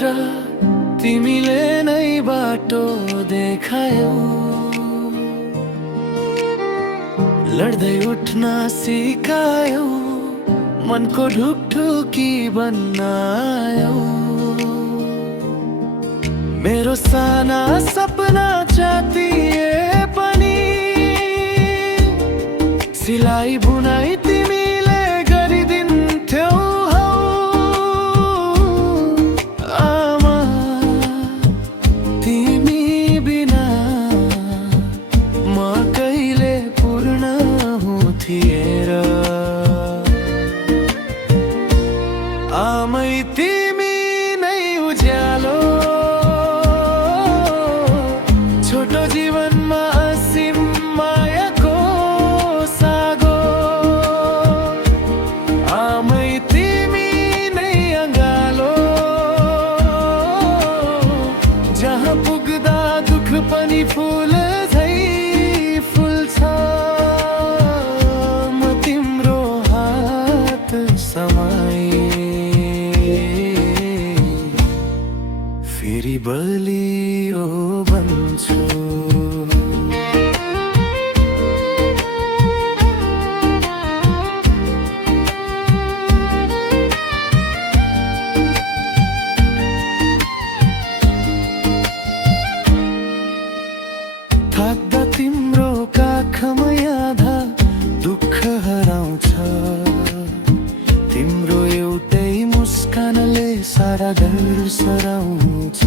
मात्र तिमीले नै बाटो देखायौ। लड्दै उठ्न सिकायौ, मनको ढुकढुकी बनायौ। मेरो साना सपना जातिए पनि सिलाई बुनाई तिमीले गरिदिन्थ्यौ। आमा तिमी बिना म कहिले पूर्ण हुन्थिएर। आमै तिमी नै उज्यालो, छोटो जीवनमा असीम मायाको सागो। आमै तिमी नै अँगालो, जहाँ पुग्दा दुःख पनि फुल झै फुल्छ। म तिम्रो हात समाए फेरि बलियो भन्छु। थाक्दा तिम्रो काखमा आधा दुःख हराउँछ। तिम्रो एउटै मुस्कानले सारा घर सराउँछ।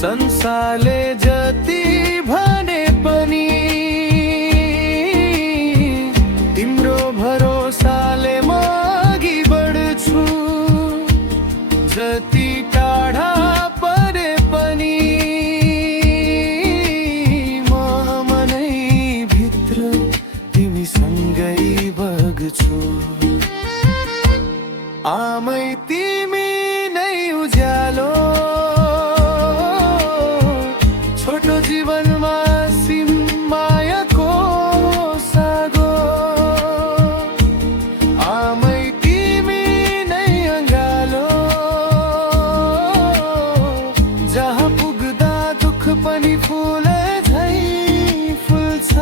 संसारले जति भने पनि तिम्रो भरोसाले म अघि बढ्छु। जति टाढा परे पनि म मनै भित्र तिमीसँगै बग्छु। आमै तिमी नै उज्यालो, छोटो जीवनमा असीम मायाको सागो। आमै तिमी नै अँगालो, जहाँ पुग्दा दुःख पनि फुल झै फुल्छ।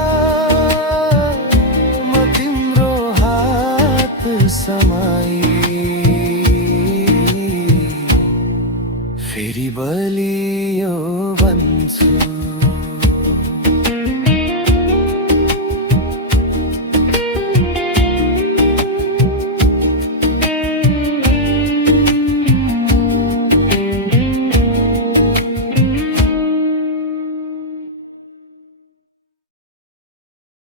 म तिम्रो हात समाए फेरि बलियो भन्छु।